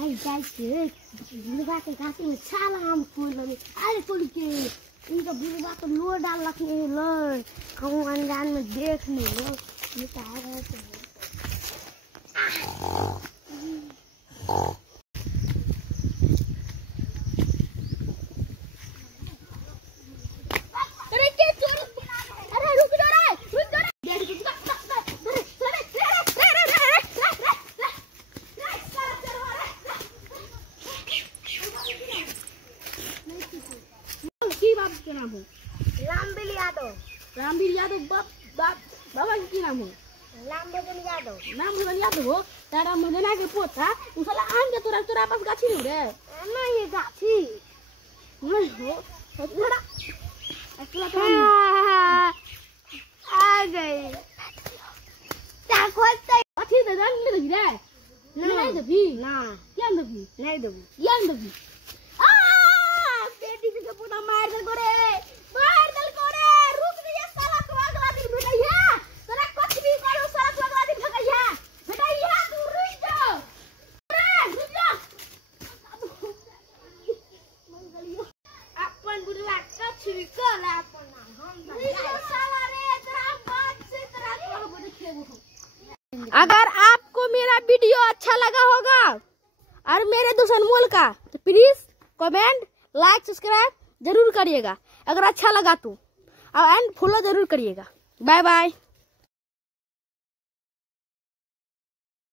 आई जाए बुढ़वा के घासी में छाल आम फूल अरे फूल के इनका बुढ़वा तो लो डाल रखने लो हम अनजान में देख नहीं लो ये तो आ रहा है रामवीर यादव। रामवीर यादव बाबा की नाम हो? रामभजन यादव। रामभजन यादव हो? तारा मदना के पोता उ साला आम के तोरा पास गाछी नहीं रे? ना ये गाछी नहीं हो थोड़ा आ गई क्या खोजते अथी दे जान ले रे? नहीं दबी ना क्या दबी? नहीं दबू क्या दबी? बेटी के पूरा मार दल करे रुक जा साला तो अगला दिन भेटैया तोरा कुछ भी करो साला तो अगला दिन भेटैया तू रुक जा अपन बुढ़वा कुछ भी कर अपन हम साला रे तेरा बात से तेरा कहबो देखेबो। अगर आपको मेरा वीडियो अच्छा लगा होगा और मेरे दोस्त अनमोल का तो प्लीज कमेंट लाइक सब्सक्राइब जरूर करिएगा अगर अच्छा लगा तो और एंड फॉलो जरूर करिएगा। Bye bye.